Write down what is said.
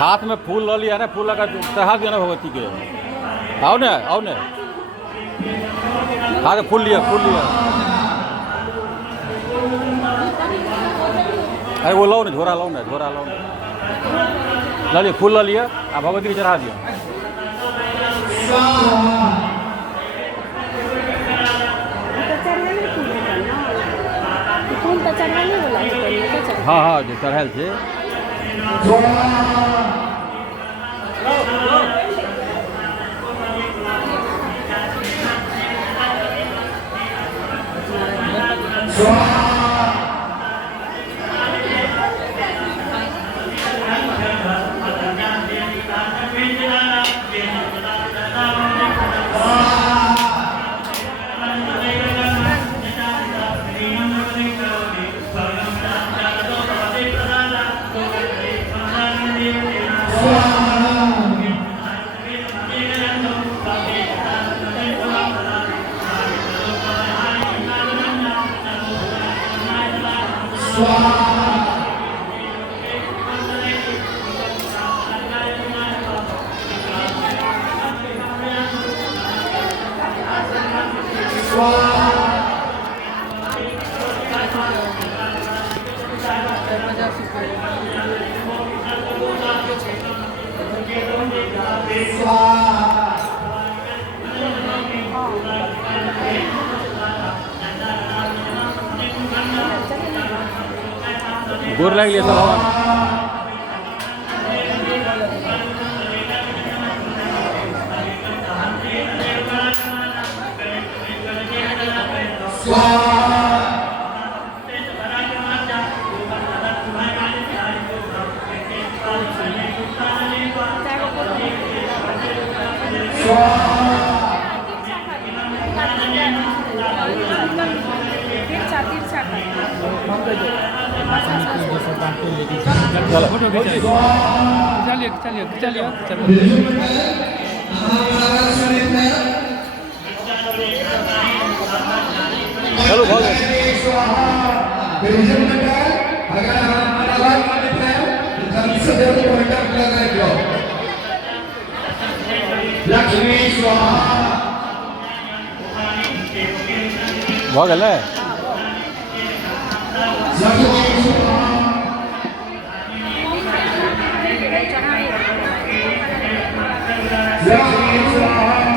हाथ में फूल लो लिया ना फूल लगा चढ़ा दिया ना भगवती के आओ ने हाथ फूल लिया अरे वो लो ने झोरा लो ने लो लिया फूल लो लिया आप भगवती के चढ़ा दिया हाँ हाँ जो चढ़ाल थे गोर लग लिया चलिए चलो बहुत गल है Yeah.